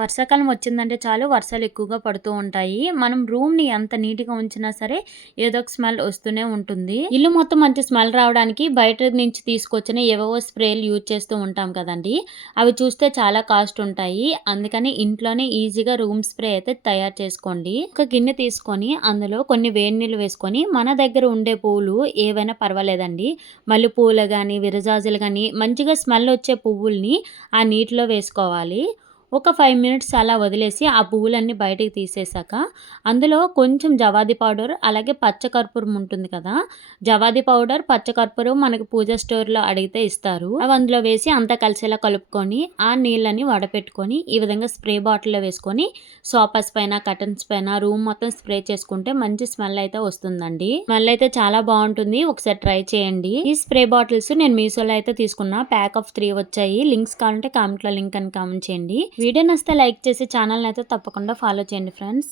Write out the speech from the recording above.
వర్షాకాలం వచ్చిందంటే చాలు వర్షాలు ఎక్కువగా పడుతూ ఉంటాయి. మనం రూమ్‌ని ఎంత నీట్‌గా ఉంచినా సరే ఏదో ఒక స్మెల్ వస్తూనే ఉంటుంది. ఇల్లు మొత్తం మంచి స్మెల్ రావడానికి బయట నుంచి తీసుకొచ్చిన ఏవేవో స్ప్రేలు యూజ్ చేస్తూ ఉంటాం కదండీ! అవి చూస్తే చాలా కాస్ట్ ఉంటాయి. అందుకని ఇంట్లోనే ఈజీగా రూమ్ స్ప్రే అయితే తయారు చేసుకోండి. ఒక గిన్నె తీసుకొని అందులో కొన్ని వేడి నీళ్ళు వేసుకొని మన దగ్గర ఉండే పువ్వులు ఏవైనా పర్వాలేదండి. మల్లెపూలు గాని, విరజాజులు గాని మంచిగా స్మెల్ వచ్చే పువ్వుల్ని ఆ నీటిలో వేసుకోవాలి. ఒక 5 మినిట్స్ అలా వదిలేసి ఆ పువ్వులన్నీ బయటికి తీసేసాక, అందులో కొంచెం జవాది పౌడర్, అలాగే పచ్చకర్పూరం ఉంటుంది కదా! జవాది పౌడర్, పచ్చకర్పూరం మనకి పూజ స్టోర్‌లో అడిగితే ఇస్తారు. అవి అందులో వేసి అంతా కలిసేలా కలుపుకొని, ఆ నీళ్ళని వడపెట్టుకొని, ఈ విధంగా స్ప్రే బాటిల్‌లో వేసుకొని, సోఫాస్ పైన, కర్టన్స్ పైన రూమ్ మొత్తం స్ప్రే చేసుకుంటే మంచి స్మెల్ అయితే వస్తుందండి. స్మెల్ అయితే చాలా బావుంటుంది. ఒకసారి ట్రై చేయండి. ఈ స్ప్రే బాటిల్స్ నేను మీషోలో అయితే తీసుకున్నా. ప్యాక్ ఆఫ్ 3 వచ్చాయి. లింక్స్ కావాలంటే కామెంట్‌లో లింక్ అని కామెంట్ చేయండి. వీడియో నచ్చితే లైక్ చేసి ఛానల్‌ని అయితే తప్పకుండా ఫాలో చేయండి ఫ్రెండ్స్.